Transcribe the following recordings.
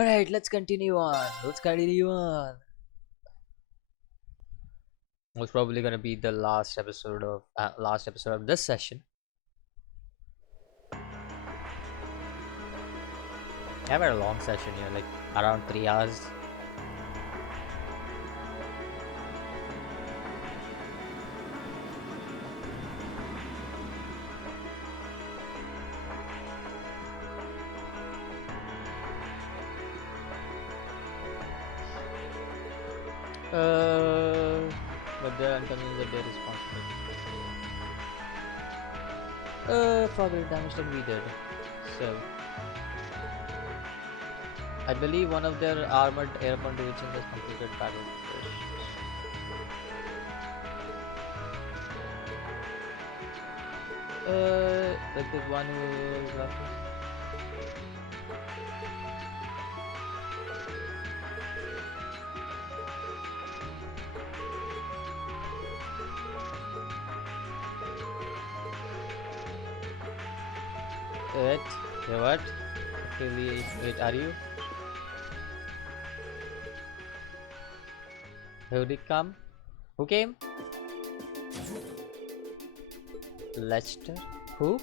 Alright, let's continue on. Let's continue on. Most probably gonna be the last episode of this session. I have a long session here, like around 3 hours. But they're unconvinced that they're responsible. Far greater damage than we did. So, I believe one of their armored airborne divisions has completed battle. Like the one who was left. Wait, what? Really? Wait, are you? Who did come? Who came? Lester? Who?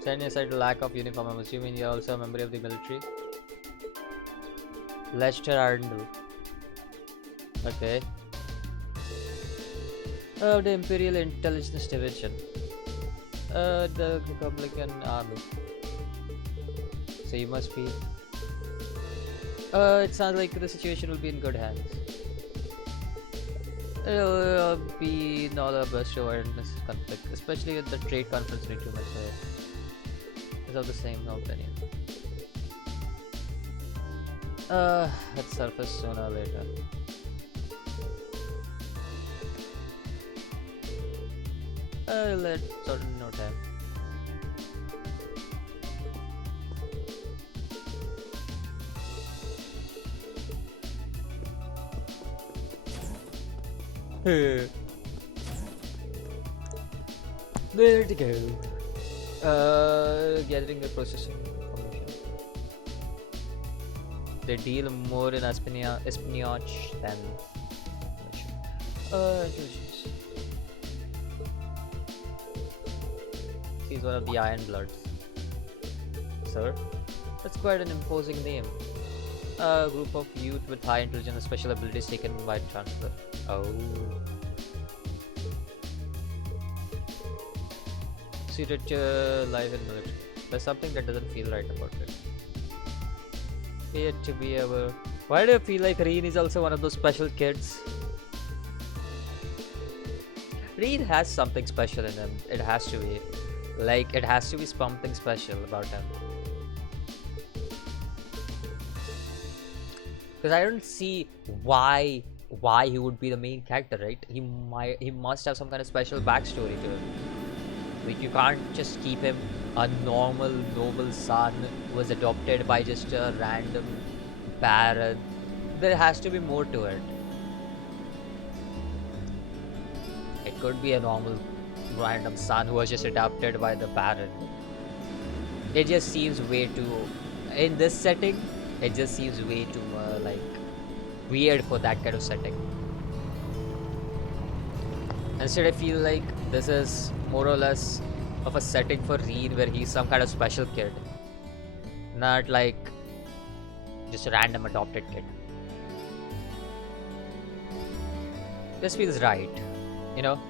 Setting aside the lack of uniform, I'm assuming you're also a member of the military. Lester Arndl. Okay. The Imperial Intelligence Division. The Republican Army. So you must be. It sounds like the situation will be in good hands. It'll be not a best avoid this conflict, especially with the trade conference in 2 months away. It's of the same opinion. Let's surface sooner or later. Let's sort in no time. Where to go? Gathering the processing information. They deal more in espionage than intelligence. He's one of the Iron Bloods. Sir? That's quite an imposing name. A group of youth with high intelligence and special abilities taken by transfer. Oh. Suited to life in military. There's something that doesn't feel right about it. Yet to be ever. Why do I feel like Rean is also one of those special kids? Rean has something special in him. It has to be. Like, it has to be something special about him. Because I don't see why he would be the main character, right? He must have some kind of special backstory to him. Like, you can't just keep him a normal noble son who was adopted by just a random baron. There has to be more to it. It could be a normal random son who was just adopted by the baron. It just seems way too, in this setting, it just seems way too like weird for that kind of setting. Instead, I feel like this is more or less of a setting for Rean where he's some kind of special kid, not like just a random adopted kid. This feels right, you know?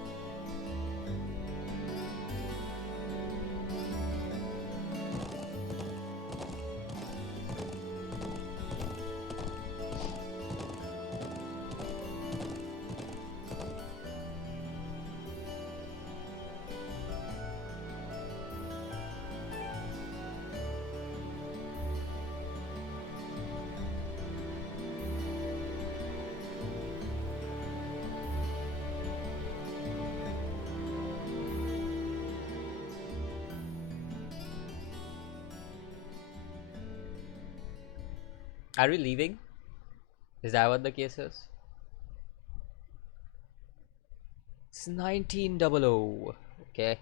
Are we leaving? Is that what the case is? It's 1900. Okay.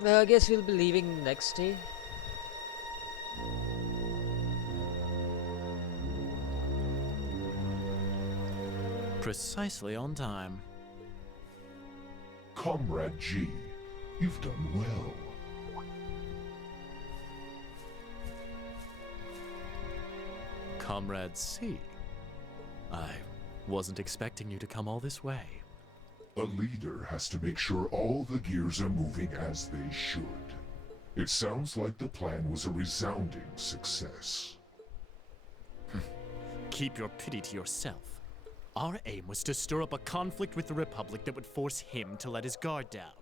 Well, I guess we'll be leaving next day. Precisely on time. Comrade G, you've done well. Comrade C, I wasn't expecting you to come all this way. A leader has to make sure all the gears are moving as they should. It sounds like the plan was a resounding success. Keep your pity to yourself. Our aim was to stir up a conflict with the Republic that would force him to let his guard down.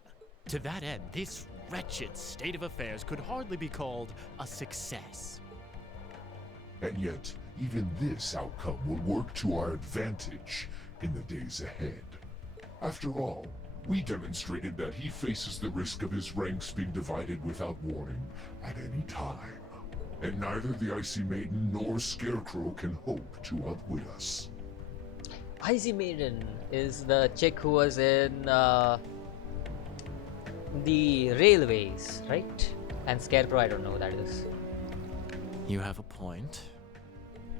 To that end, this wretched state of affairs could hardly be called a success. And yet, even this outcome will work to our advantage in the days ahead. After all, we demonstrated that he faces the risk of his ranks being divided without warning at any time. And neither the Icy Maiden nor Scarecrow can hope to outwit us. Icy Maiden is the chick who was in the railways, right? And Scarecrow, I don't know who that is. You have a point.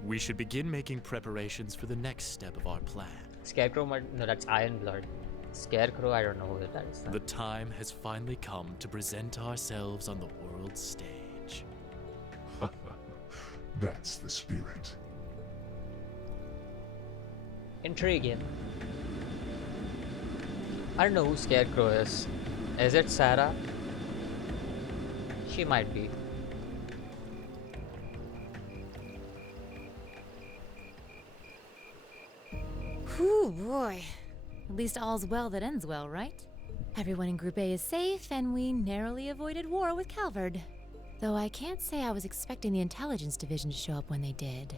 We should begin making preparations for the next step of our plan. Scarecrow, no, that's Ironblood. Scarecrow, I don't know who that is. The time has finally come to present ourselves on the world stage. That's the spirit. Intriguing. I don't know who Scarecrow is. Is it Sarah? She might be. Whew, boy. At least all's well that ends well, right? Everyone in Group A is safe, and we narrowly avoided war with Calvard. Though I can't say I was expecting the intelligence division to show up when they did.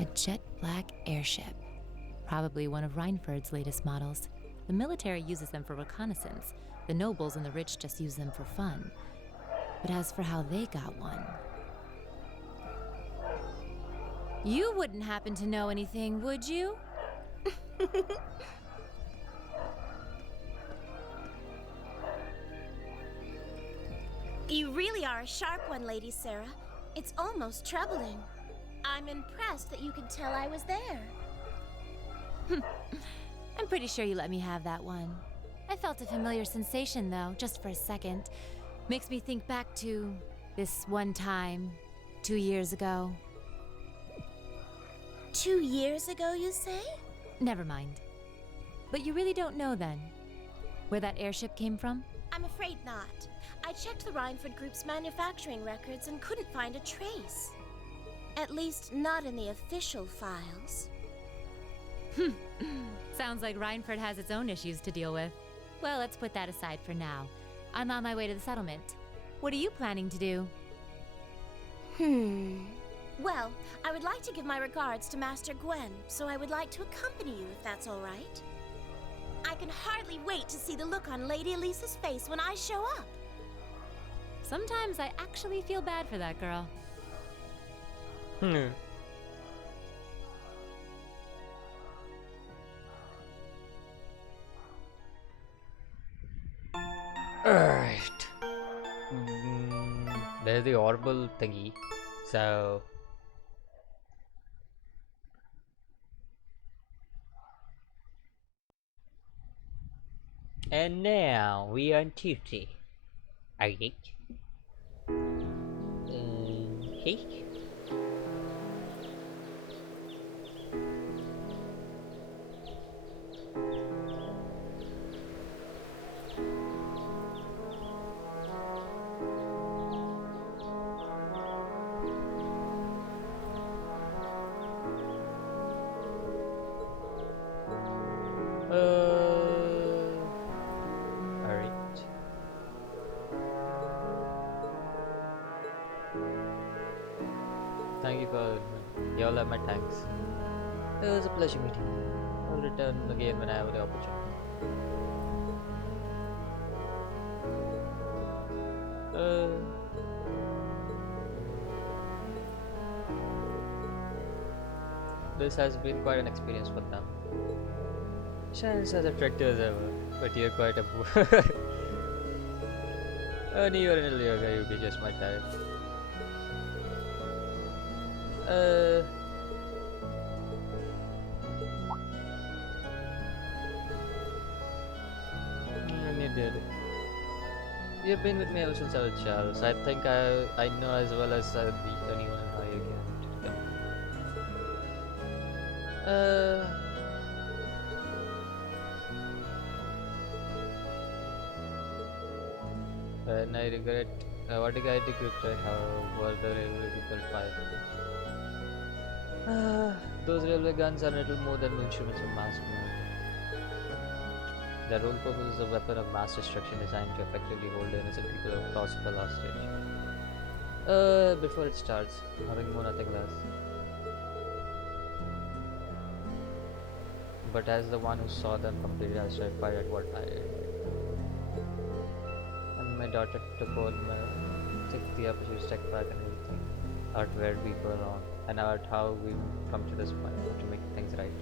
A jet black airship. Probably one of Reinford's latest models. The military uses them for reconnaissance. The nobles and the rich just use them for fun. But as for how they got one... You wouldn't happen to know anything, would you? You really are a sharp one, Lady Sarah. It's almost troubling. I'm impressed that you could tell I was there. I'm pretty sure you let me have that one. I felt a familiar sensation, though, just for a second. Makes me think back to this one time, 2 years ago. 2 years ago, you say? Never mind. But you really don't know, then, where that airship came from? I'm afraid not. I checked the Reinford Group's manufacturing records and couldn't find a trace. At least, not in the official files. Sounds like Reinford has its own issues to deal with. Well, let's put that aside for now. I'm on my way to the settlement. What are you planning to do? Well, I would like to give my regards to Master Gwen, so I would like to accompany you if that's all right. I can hardly wait to see the look on Lady Elisa's face when I show up. Sometimes I actually feel bad for that girl. Alright. There's the orbital thingy. So... And now we are on Tuesday. Okay. Okay. Alright. Thank you for you all have my thanks. It was a pleasure meeting you. I'll return again when I have the opportunity. This has been quite an experience for them. Sharon's as attractive as ever, But you're quite a near and yoga, you'll be just my type. You did. You've been with me ever since I was a child, so I think I know as well as anyone how you can. And I regret what did I regret how were the railway people fight. Those railway guns are little more than instruments of mass movement. Their whole purpose is a weapon of mass destruction designed to effectively hold innocent people across the hostage. Before it starts, nothing more, nothing less. But as the one who saw them completely, I was terrified at what I did. And my daughter took the opportunity to step back and rethink about where we go wrong and about how we come to this point to make things right.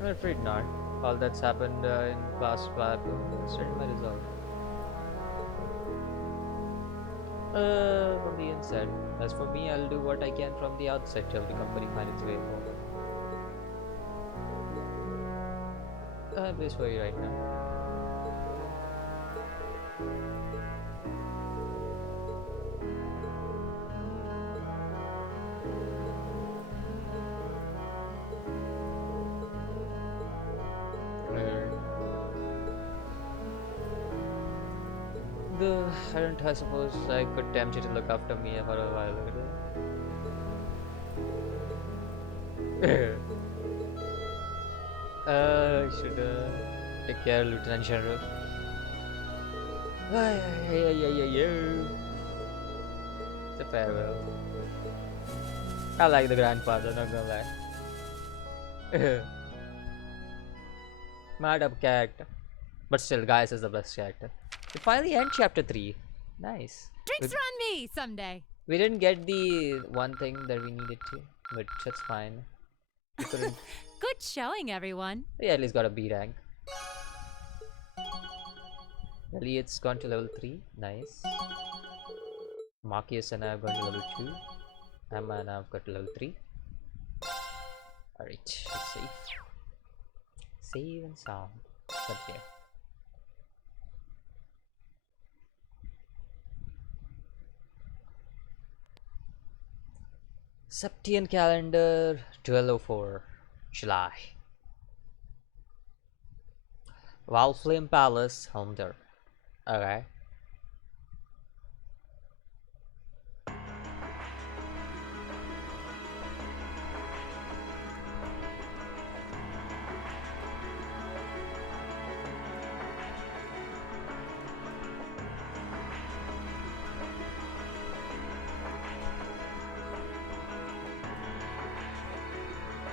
I'm afraid not. All that's happened in past constrained my resolve. From the inside. As for me, I'll do what I can from the outside till the company finds its way forward. I'm this for you right now. I suppose I could tempt you to look after me for a while. I should take care, Lieutenant General. It's a farewell. I like the grandfather, not gonna lie. Mad up character. But still, Gaius is the best character. We finally end chapter 3. Nice. Drinks are on me someday. We didn't get the one thing that we needed to, but that's fine. We couldn't. Good showing, everyone. Yeah, at least got a B rank. Elliot's gone to level 3. Nice. Marcus and I have gone to level 2. Emma and I have got to level 3. Alright, let's save. Save and sound. Continue. Septian calendar 1204 July. Valflame Palace, Helmder. Okay.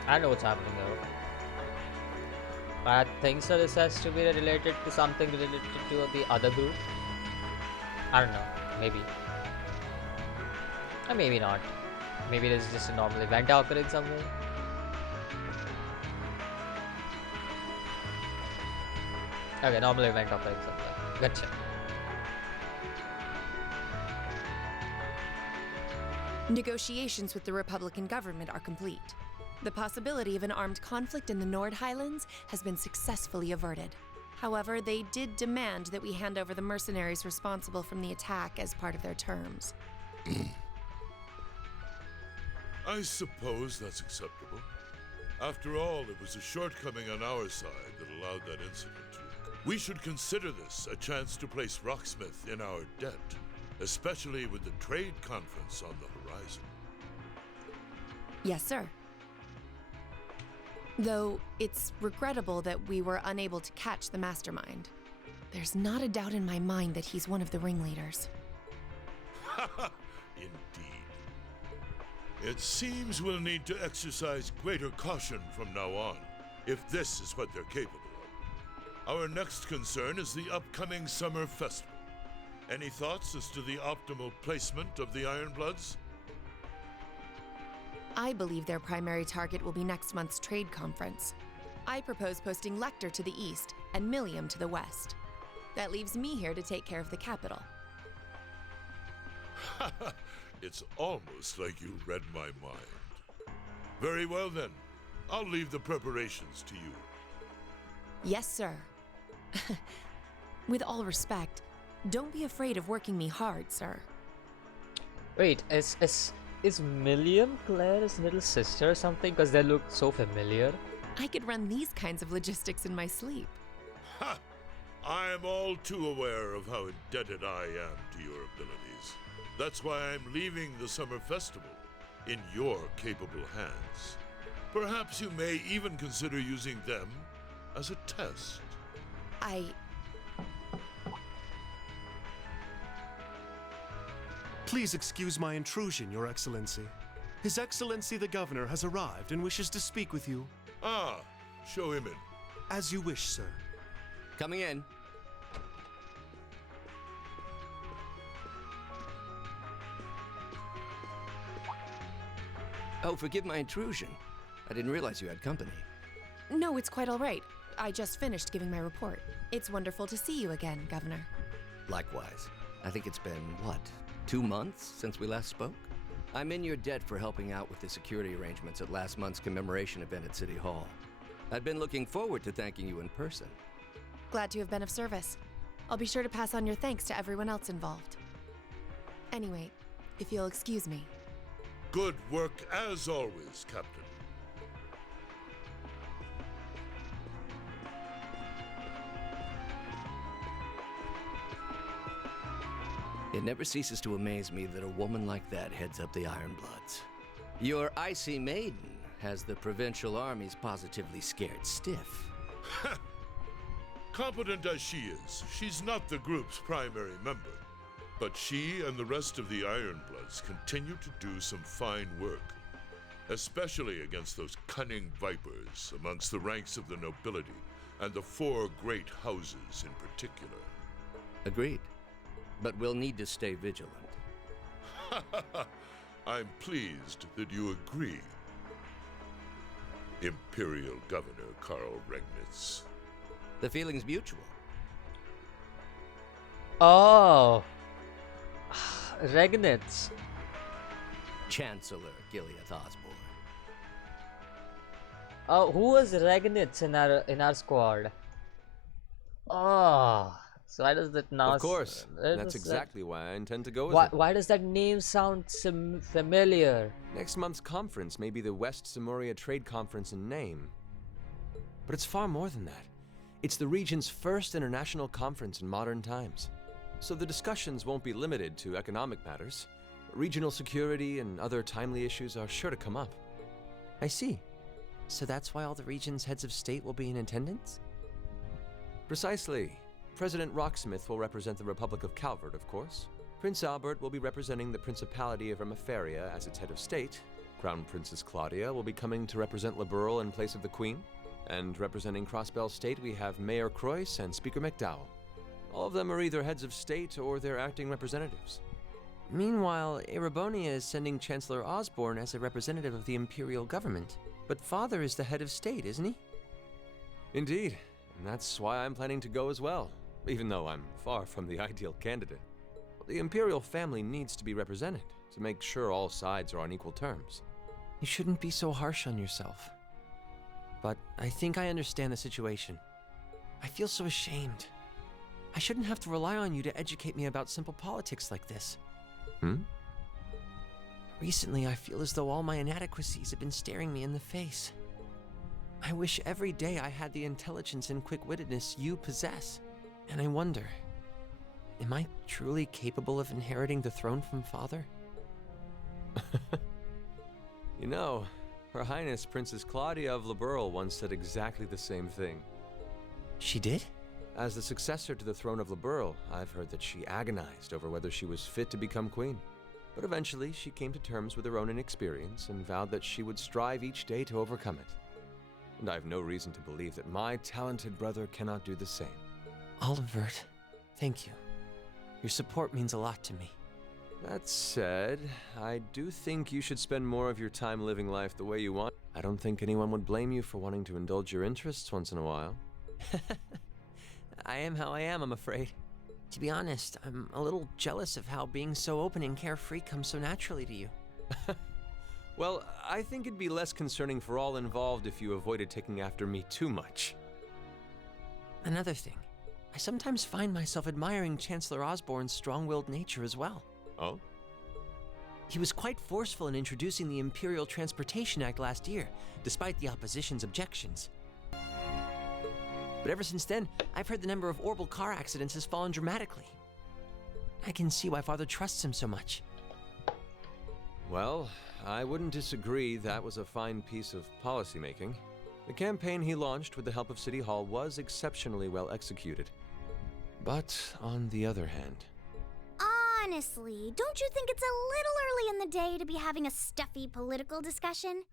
I know what's happening though. I think so this has to be related to something related to the other group. I don't know. Maybe. Or maybe not. Maybe it is just a normal event occurring somewhere. Okay, normal event occurring somewhere. Gotcha. Negotiations with the Republican government are complete. The possibility of an armed conflict in the Nord Highlands has been successfully averted. However, they did demand that we hand over the mercenaries responsible from the attack as part of their terms. I suppose that's acceptable. After all, it was a shortcoming on our side that allowed that incident to occur. We should consider this a chance to place Rocksmith in our debt, especially with the trade conference on the horizon. Yes, sir. Though it's regrettable that we were unable to catch the mastermind. There's not a doubt in my mind that he's one of the ringleaders. Indeed. It seems we'll need to exercise greater caution from now on, if this is what they're capable of. Our next concern is the upcoming summer festival. Any thoughts as to the optimal placement of the Ironbloods? I believe their primary target will be next month's trade conference. I propose posting Lecter to the east and Millium to the west. That leaves me here to take care of the capital. It's almost like you read my mind. Very well then. I'll leave the preparations to you. Yes, sir. With all respect, don't be afraid of working me hard, sir. Wait, is Milliam Claire's little sister or something? Because they look so familiar. I could run these kinds of logistics in my sleep. Ha! I am all too aware of how indebted I am to your abilities. That's why I'm leaving the summer festival in your capable hands. Perhaps you may even consider using them as a test. Please excuse my intrusion, Your Excellency. His Excellency the Governor has arrived and wishes to speak with you. Ah, show him in. As you wish, sir. Coming in. Oh, forgive my intrusion. I didn't realize you had company. No, it's quite all right. I just finished giving my report. It's wonderful to see you again, Governor. Likewise. I think it's been, what, 2 months since we last spoke? I'm in your debt for helping out with the security arrangements at last month's commemoration event at City Hall. I'd been looking forward to thanking you in person. Glad to have been of service. I'll be sure to pass on your thanks to everyone else involved. Anyway, if you'll excuse me. Good work as always, Captain. It never ceases to amaze me that a woman like that heads up the Ironbloods. Your icy maiden has the provincial armies positively scared stiff. Competent as she is, she's not the group's primary member. But she and the rest of the Ironbloods continue to do some fine work, especially against those cunning vipers amongst the ranks of the nobility and the 4 great houses in particular. Agreed. But we'll need to stay vigilant. I'm pleased that you agree, Imperial Governor Karl Regnitz. The feeling's mutual. Oh, Regnitz. Chancellor Gilead Osborne. Oh, who was Regnitz in our squad? Oh, so why does that now? Of course, that's exactly why I intend to go with it. Why does that name sound familiar? Next month's conference may be the West Zemuria Trade Conference in name, but it's far more than that. It's the region's first international conference in modern times. So the discussions won't be limited to economic matters. Regional security and other timely issues are sure to come up. I see. So that's why all the region's heads of state will be in attendance? Precisely. President Rocksmith will represent the Republic of Calvert, of course. Prince Albert will be representing the Principality of Remiferia as its head of state. Crown Princess Claudia will be coming to represent Liberal in place of the Queen. And representing Crossbell State, we have Mayor Croyce and Speaker McDowell. All of them are either heads of state or their acting representatives. Meanwhile, Erebonia is sending Chancellor Osborne as a representative of the Imperial government. But Father is the head of state, isn't he? Indeed, and that's why I'm planning to go as well, even though I'm far from the ideal candidate. The Imperial family needs to be represented to make sure all sides are on equal terms. You shouldn't be so harsh on yourself. But I think I understand the situation. I feel so ashamed. I shouldn't have to rely on you to educate me about simple politics like this. Recently, I feel as though all my inadequacies have been staring me in the face. I wish every day I had the intelligence and quick-wittedness you possess. And I wonder, am I truly capable of inheriting the throne from Father? You know, Her Highness Princess Claudia of Liberal once said exactly the same thing. She did? As the successor to the throne of Liberal, I've heard that she agonized over whether she was fit to become queen. But eventually, she came to terms with her own inexperience and vowed that she would strive each day to overcome it. And I have no reason to believe that my talented brother cannot do the same. Olivert, thank you. Your support means a lot to me. That said, I do think you should spend more of your time living life the way you want. I don't think anyone would blame you for wanting to indulge your interests once in a while. I am how I am, I'm afraid. To be honest, I'm a little jealous of how being so open and carefree comes so naturally to you. Well, I think it'd be less concerning for all involved if you avoided taking after me too much. Another thing, I sometimes find myself admiring Chancellor Osborne's strong-willed nature as well. Oh? He was quite forceful in introducing the Imperial Transportation Act last year, despite the opposition's objections. But ever since then, I've heard the number of orbital car accidents has fallen dramatically. I can see why Father trusts him so much. Well, I wouldn't disagree that was a fine piece of policymaking. The campaign he launched with the help of City Hall was exceptionally well executed. But on the other hand... Honestly, don't you think it's a little early in the day to be having a stuffy political discussion?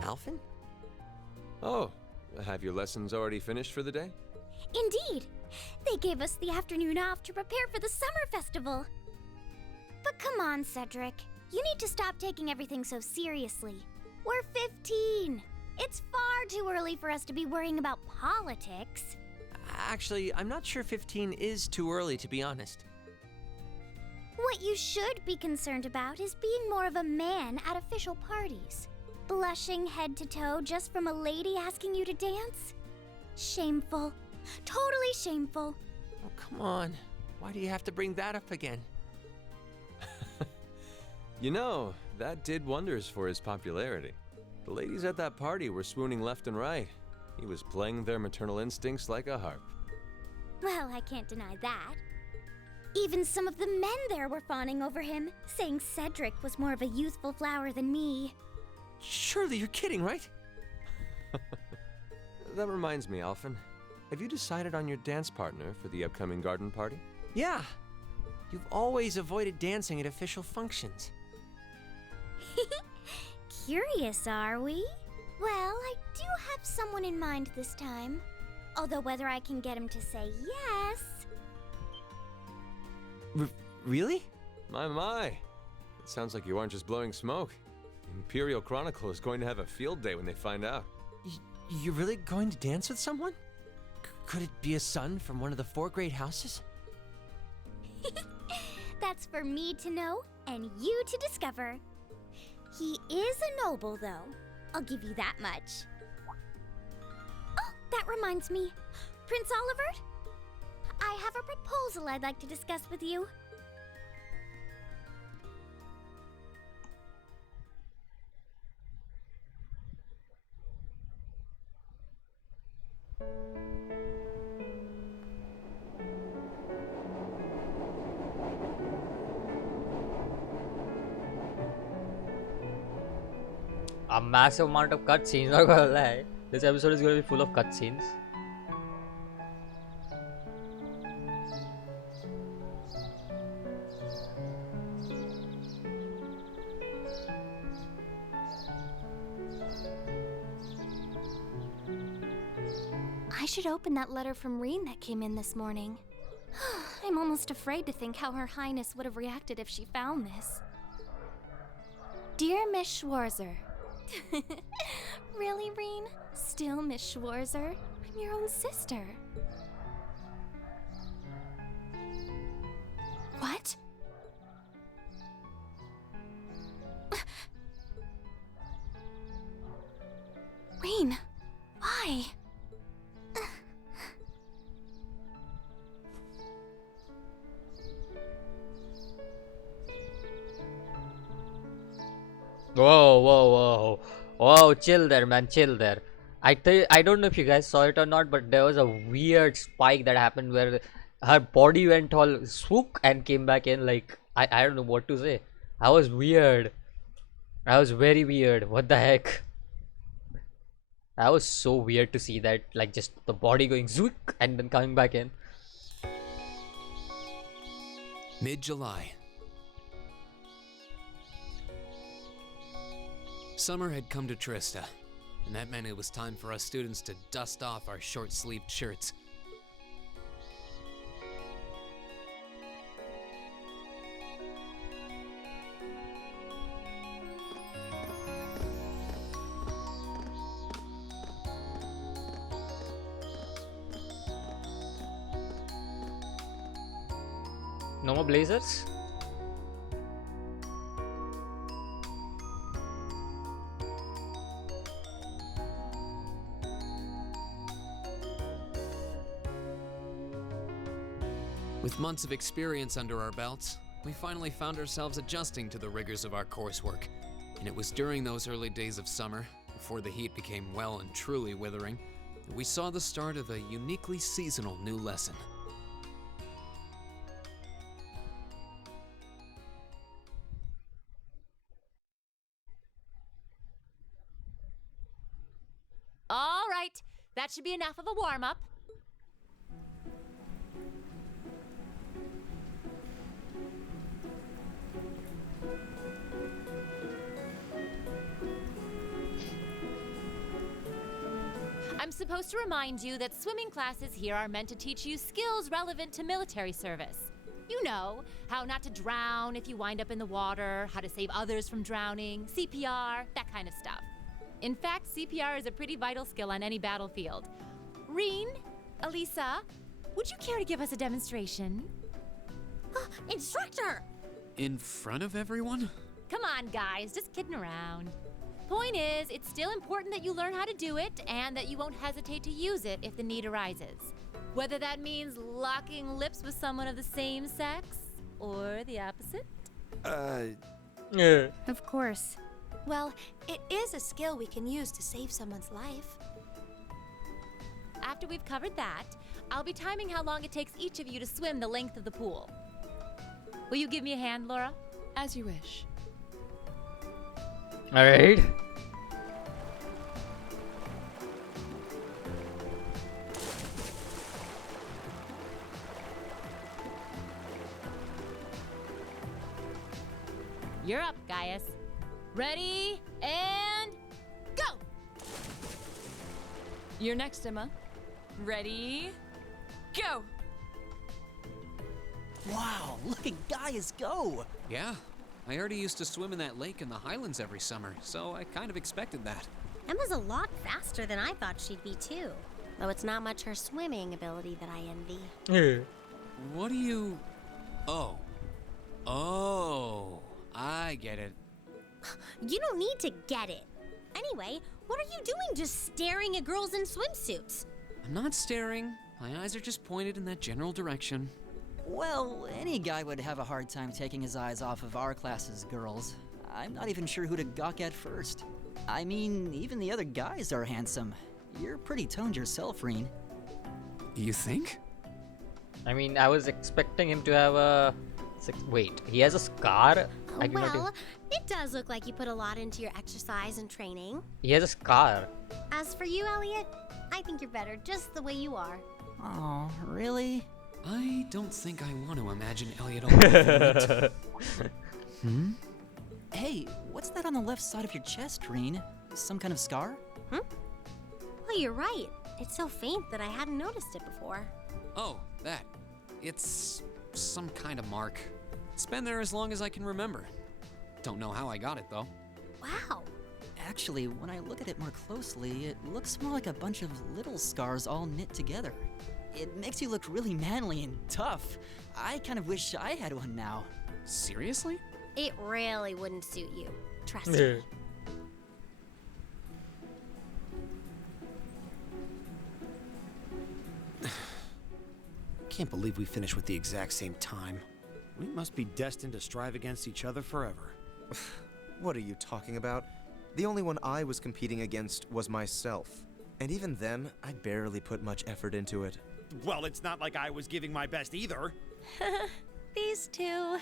Alphen? Oh, have your lessons already finished for the day? Indeed. They gave us the afternoon off to prepare for the summer festival. But come on, Cedric. You need to stop taking everything so seriously. We're 15. It's far too early for us to be worrying about politics. Actually, I'm not sure 15 is too early, to be honest. What you should be concerned about is being more of a man at official parties. Blushing head to toe just from a lady asking you to dance? Shameful. Totally shameful. Oh, come on. Why do you have to bring that up again? You know, that did wonders for his popularity. The ladies at that party were swooning left and right. He was playing their maternal instincts like a harp. Well, I can't deny that. Even some of the men there were fawning over him, saying Cedric was more of a youthful flower than me. Surely you're kidding, right? That reminds me, Alphen. Have you decided on your dance partner for the upcoming garden party? Yeah. You've always avoided dancing at official functions. Curious, are we? Well, I do have someone in mind this time. Although whether I can get him to say yes... Really? My. It sounds like you aren't just blowing smoke. Imperial Chronicle is going to have a field day when they find out. You're really going to dance with someone? Could it be a son from one of the 4 great houses? That's for me to know and you to discover. He is a noble, though. I'll give you that much. Oh, that reminds me. Prince Olivert? I have a proposal I'd like to discuss with you. A massive amount of cutscenes, not gonna lie. This episode is gonna be full of cutscenes. I should open that letter from Rean that came in this morning. I'm almost afraid to think how Her Highness would have reacted if she found this. Dear Miss Schwarzer. Really, Rean? Still Miss Schwarzer? I'm your own sister. What? Rean, why? Whoa, chill there, man, chill there. I don't know if you guys saw it or not, but there was a weird spike that happened where her body went all swoop and came back in. Like, I don't know what to say. That was weird. That was very weird. What the heck? That was so weird to see that, like, just the body going zook and then coming back in. Mid-July. Summer had come to Trista, and that meant it was time for us students to dust off our short-sleeved shirts. No more blazers? With months of experience under our belts, we finally found ourselves adjusting to the rigors of our coursework. And it was during those early days of summer, before the heat became well and truly withering, that we saw the start of a uniquely seasonal new lesson. All right, that should be enough of a warm-up. I'm supposed to remind you that swimming classes here are meant to teach you skills relevant to military service. You know, how not to drown if you wind up in the water, how to save others from drowning, CPR, that kind of stuff. In fact, CPR is a pretty vital skill on any battlefield. Rean, Elisa, would you care to give us a demonstration? Instructor! In front of everyone? Come on, guys, just kidding around. Point is, it's still important that you learn how to do it and that you won't hesitate to use it if the need arises. Whether that means locking lips with someone of the same sex or the opposite. Yeah. Of course. Well, it is a skill we can use to save someone's life. After we've covered that, I'll be timing how long it takes each of you to swim the length of the pool. Will you give me a hand, Laura? As you wish. Alright. You're up, Gaius. Ready, and go! You're next, Emma. Ready, go! Wow, look at Gaius go! Yeah, I already used to swim in that lake in the Highlands every summer, so I kind of expected that. Emma's a lot faster than I thought she'd be, too. Though it's not much her swimming ability that I envy. Yeah. What do you... Oh, I get it. You don't need to get it. Anyway, what are you doing just staring at girls in swimsuits? I'm not staring. My eyes are just pointed in that general direction. Well, any guy would have a hard time taking his eyes off of our class's girls. I'm not even sure who to gawk at first. I mean, even the other guys are handsome. You're pretty toned yourself, Rean. You think? I mean, I was expecting him to have a... Wait, he has a scar? I do not Well, it does look like you put a lot into your exercise and training. He has a scar. As for you, Elliot, I think you're better just the way you are. Oh, really? I don't think I want to imagine Elliot all Hey, what's that on the left side of your chest, Rean? Some kind of scar? Well, you're right. It's so faint that I hadn't noticed it before. Oh, that. It's some kind of mark. It's been there as long as I can remember. Don't know how I got it, though. Wow. Actually, when I look at it more closely, it looks more like a bunch of little scars all knit together. It makes you look really manly and tough. I kind of wish I had one now. Seriously? It really wouldn't suit you. Trust me. Can't believe we finished with the exact same time. We must be destined to strive against each other forever. What are you talking about? The only one I was competing against was myself. And even then, I barely put much effort into it. Well, it's not like I was giving my best either. These two.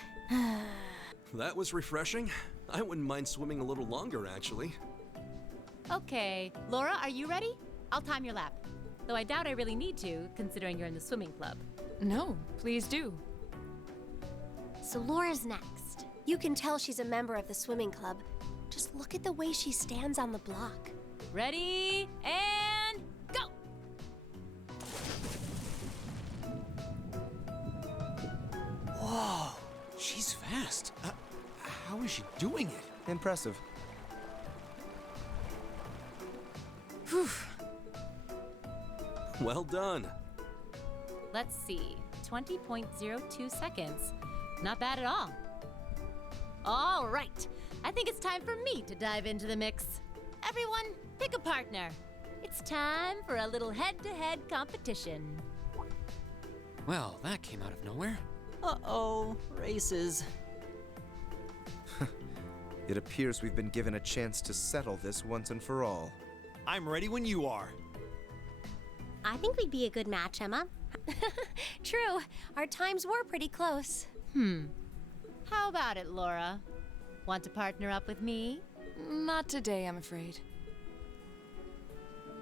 That was refreshing. I wouldn't mind swimming a little longer, actually. Okay, Laura, are you ready? I'll time your lap. Though I doubt I really need to, considering you're in the swimming club. No, please do. So Laura's next. You can tell she's a member of the swimming club Just look at the way she stands on the block. Ready, and go! Whoa, she's fast. How is she doing it? Impressive. Whew. Well done. Let's see, 20.02 seconds. Not bad at all. All right, I think it's time for me to dive into the mix. Everyone, pick a partner. It's time for a little head-to-head competition. Well, that came out of nowhere. Uh-oh, races. It appears we've been given a chance to settle this once and for all. I'm ready when you are. I think we'd be a good match, Emma. True, our times were pretty close. How about it, Laura? Want to partner up with me? Not today, I'm afraid.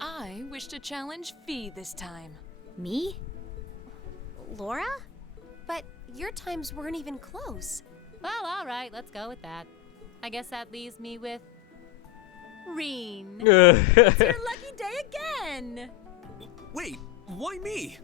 I wish to challenge Fee this time. Me? Laura? But your times weren't even close. Well, all right, let's go with that. I guess that leaves me with Rean. It's your lucky day again. Wait, why me?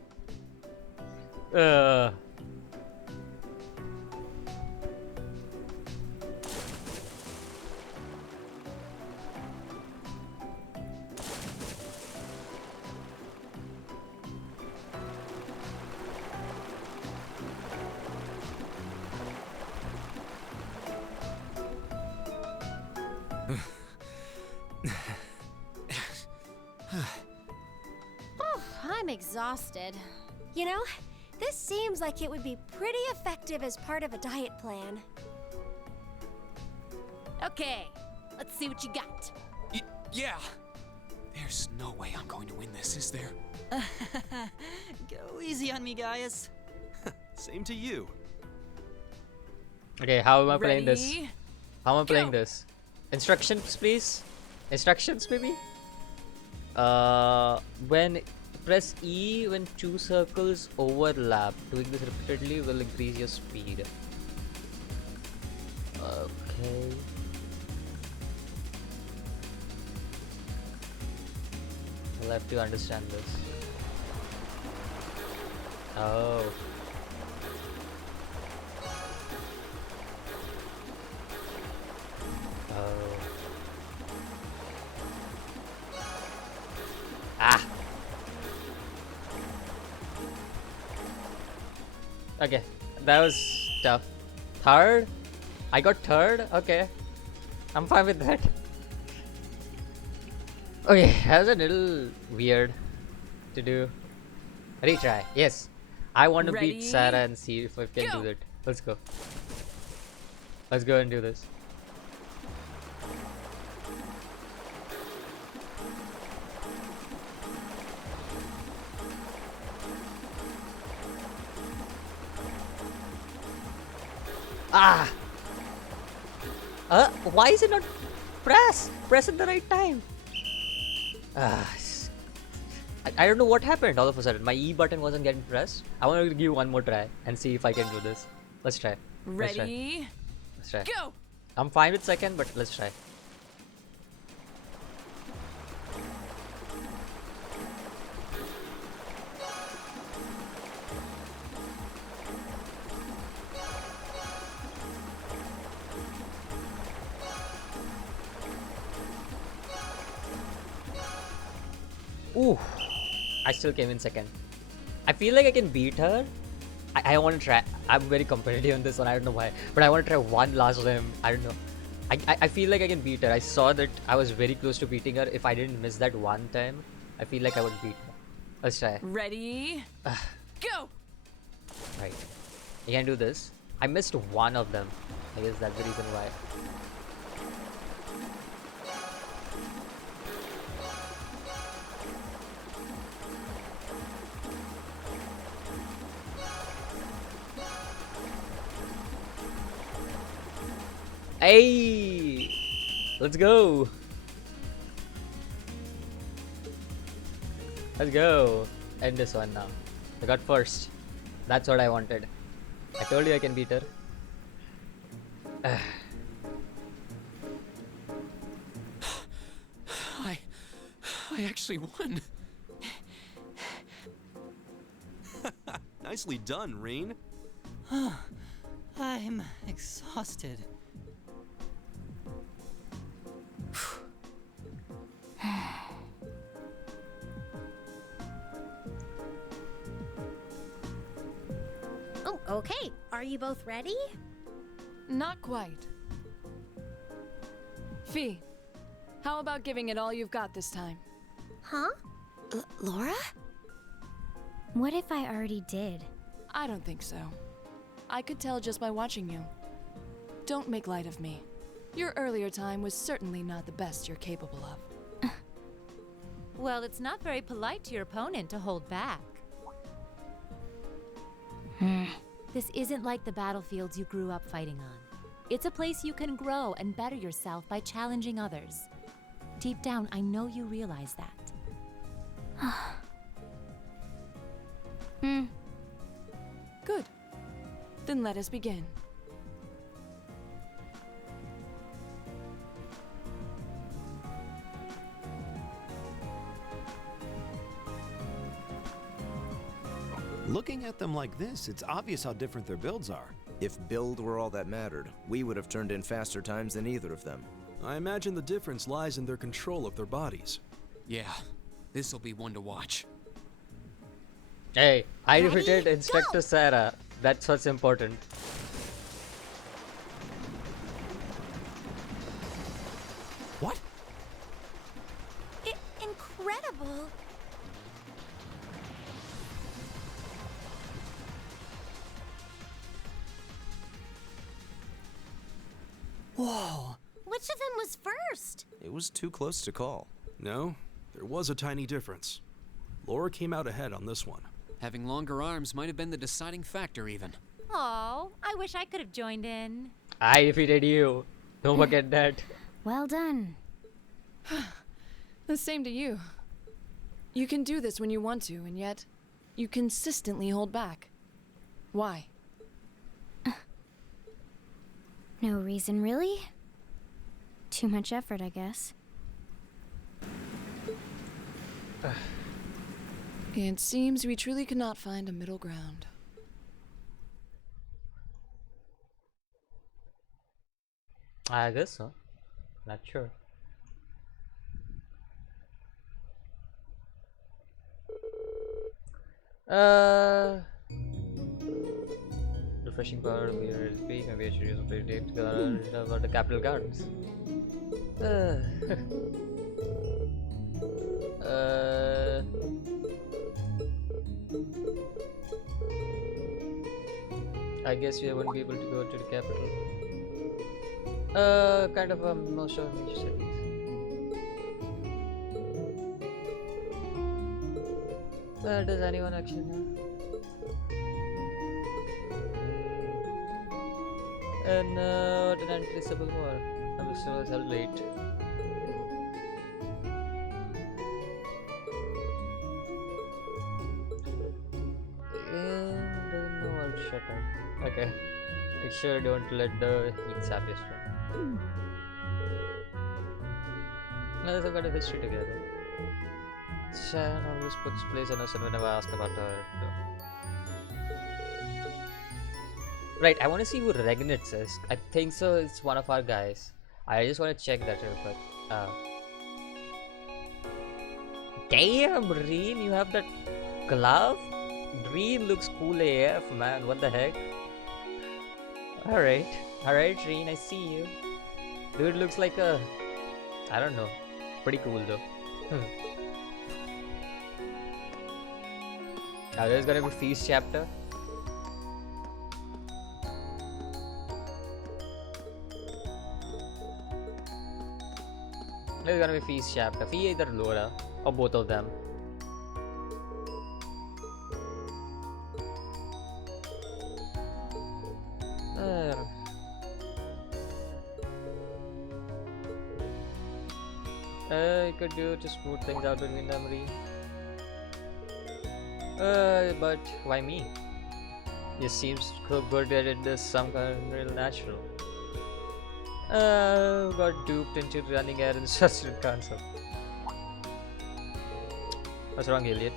I'm exhausted. You know, this seems like it would be pretty effective as part of a diet plan. Okay, let's see what you got. Yeah. There's no way I'm going to win this, is there? Go easy on me, Gaius. Same to you. Okay, how am I playing this? Ready? How am I playing Go. this? Instructions, please. Instructions, maybe. When press E when two circles overlap. Doing this repeatedly will increase your speed. Okay. I'll have to understand this. Oh. Oh. Ah. Okay, that was tough. Third? I got third? Okay. I'm fine with that. Okay, that was a little weird to do. Retry. Yes. I want to beat Ready? Sarah and see if I can Go. do it. Let's go. Let's go and do this. Ah! Why is it not press? Press at the right time. I don't know what happened all of a sudden. My E button wasn't getting pressed. I want to give one more try and see if I can do this. Let's try. Let's try. Ready? Let's try. Go! I'm fine with second, but let's try. Ooh, I still came in second. I feel like I can beat her. I want to try. I'm very competitive on this one. I don't know why, but I want to try one last time. I don't know. I feel like I can beat her. I saw that I was very close to beating her. If I didn't miss that one time, I feel like I would beat her. Let's try. Ready? Go! Right. You can do this. I missed one of them. I guess that's the reason why. Hey, let's go. Let's go. End this one now. I got first. That's what I wanted. I told you I can beat her. I actually won. Nicely done, Rean. I'm exhausted. Oh, okay. Are you both ready? Not quite. Fee, how about giving it all you've got this time? Huh? Laura? What if I already did? I don't think so. I could tell just by watching you. Don't make light of me. Your earlier time was certainly not the best you're capable of. Well, it's not very polite to your opponent to hold back. This isn't like the battlefields you grew up fighting on. It's a place you can grow and better yourself by challenging others. Deep down, I know you realize that. Good. Then let us begin. Looking at them like this, it's obvious how different their builds are. If build were all that mattered, we would have turned in faster times than either of them. I imagine the difference lies in their control of their bodies. Yeah, this'll be one to watch. Hey, I defeated Instructor Sarah. That's what's important. What? Incredible. Whoa! Which of them was first? It was too close to call. No, there was a tiny difference. Laura came out ahead on this one. Having longer arms might have been the deciding factor even. Oh, I wish I could have joined in. I defeated you. Don't forget that. Well done. The same to you. You can do this when you want to, and yet you consistently hold back. Why? No reason, really? Too much effort, I guess. It seems we truly cannot find a middle ground. I guess so. Not sure. Refreshing power of your speak. Maybe I should use a pretty date about the capital gardens. I guess we won't be able to go to the capital. Kind of most of major cities. Does anyone actually know? No, an entry civil war. I'm still hell late. Doesn't know, I'll shut up. Okay. Make sure don't let the heat sap your strength. Now there's a kind of history together. Sharon always puts place on us and whenever I ask about her. Right, I want to see who Regnitz is. I think so, it's one of our guys. I just want to check that real quick. Damn, Rean, you have that glove? Rean looks cool AF, man. What the heck? Alright, Rean, I see you. Dude looks like a... I don't know. Pretty cool though. Now there's gonna be feast chapter. There's gonna be feast chapter. Fee either Laura or both of them. You could do to smooth things out between them, Rean. But why me? It seems so good that it does some kind of real natural. Got duped into running errands just in concept. What's wrong, Elliot?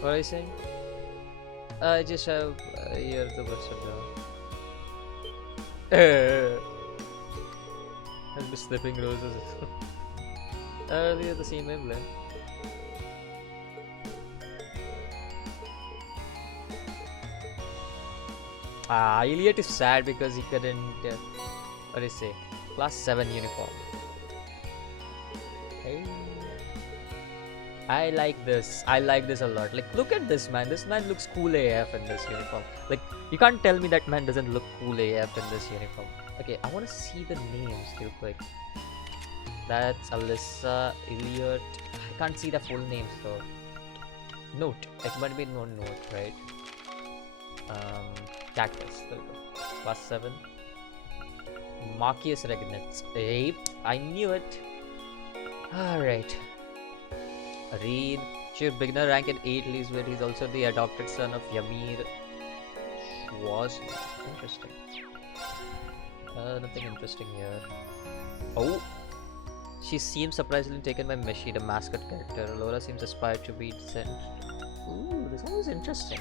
What are you saying? I just have here the worst of the. I'll be slipping roses. Earlier the same emblem. Elliot is sad because he couldn't. What do you say? Class 7 uniform. Hey. I like this. I like this a lot. Like, look at this man. This man looks cool AF in this uniform. Like, you can't tell me that man doesn't look cool AF in this uniform. Okay, I want to see the names real quick. That's Alyssa, Elliot. I can't see the full names though. Note. It might be no note, right? Cactus. There we go. Class 7. Marcus Regnitz. Ape. I knew it. Alright. Rean. Sure, beginner rank in 8 leaves where he's also the adopted son of Ymir Schwarzer. Interesting. Nothing interesting here. Oh! She seems surprisingly taken by Meshi, the mascot character. Laura seems aspired to be sent. Ooh, this one is interesting.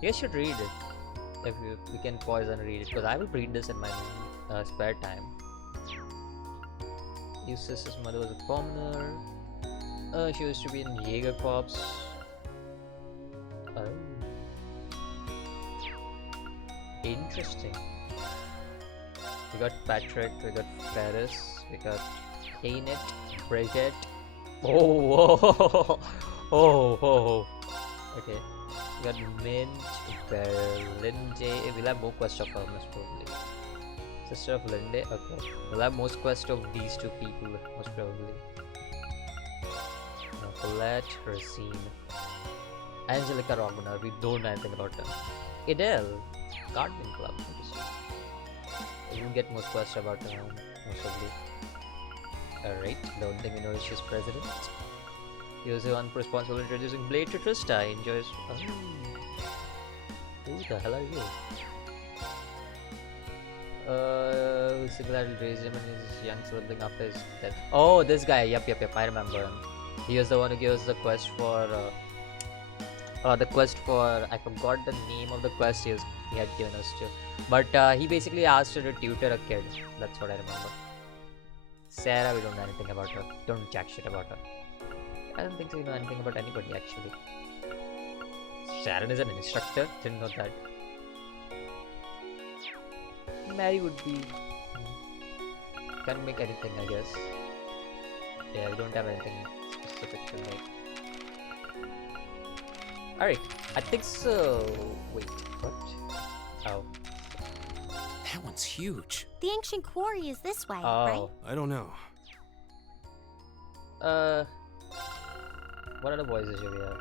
You guys should read it. If we can pause and read it, because I will read this in my spare time. Eustace's mother was a commoner. She used to be in Jaeger Corps. Oh. Interesting. We got Patrick, we got Ferris, we got Hainit, Bridget. Oh, whoa. Oh. Okay. We got Mint, Berlinde. We'll have more quests of her, most probably. Sister of Linde. Okay. We'll have most quests of these two people, most probably. Colette, Racine. Angelica Rogner. We don't know anything about her. Idel. Gardening Club. We will get most quests about her, most probably. Alright. Don't think we know she's president. He was the one responsible for introducing Blade to Trista. He enjoys. Oh. Who the hell are you? Singularly raised him and his young sibling after his death. Oh, this guy. Yep. I remember him. He was the one who gave us the quest for. I forgot the name of the quest he had given us to. But he basically asked her to tutor a kid. That's what I remember. Sarah, we don't know anything about her. Don't jack shit about her. I don't think we know anything about anybody actually. Sharon is an instructor? Didn't know that. Mary would be... Can't make anything, I guess. Yeah, we don't have anything specific to make. Alright, I think so... Wait, what? Oh. That one's huge. The ancient quarry is this way, Oh. right? I don't know. What are the voices you hear?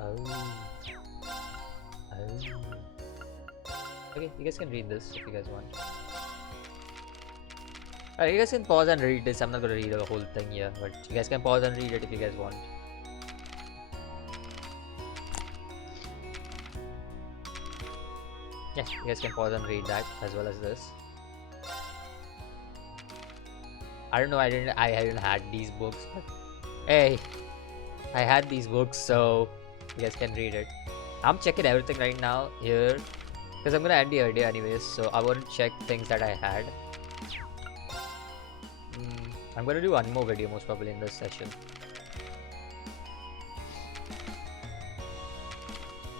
Oh. Okay, you guys can read this if you guys want. Alright, you guys can pause and read this. I'm not gonna read the whole thing here, but you guys can pause and read it if you guys want. Yeah, you guys can pause and read that as well as this. I don't know, I hadn't had these books, but hey, I had these books, so you guys can read it. I'm checking everything right now here because I'm gonna end the video anyways, so I want to check things that I had. I'm gonna do one more video most probably in this session.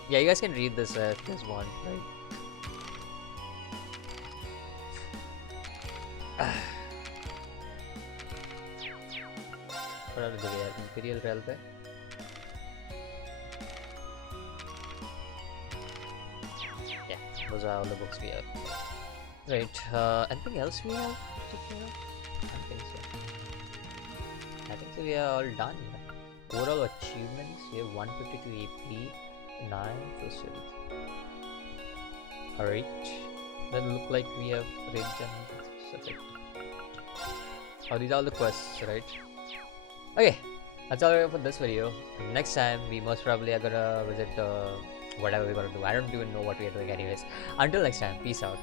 Yeah, you guys can read this if there's one, right? What are the Imperial Railway? Yeah, those are all the books we have. Right, anything else we have to take care of? I think so. I think so we are all done here. Overall achievements, we have 152 AP, 9 for series. Alright, then look like we have range and specific. Oh, these are all the quests, right? Okay, that's all we have for this video. Next time, we most probably are gonna visit whatever we're gonna do. I don't even know what we're doing anyways. Until next time, peace out.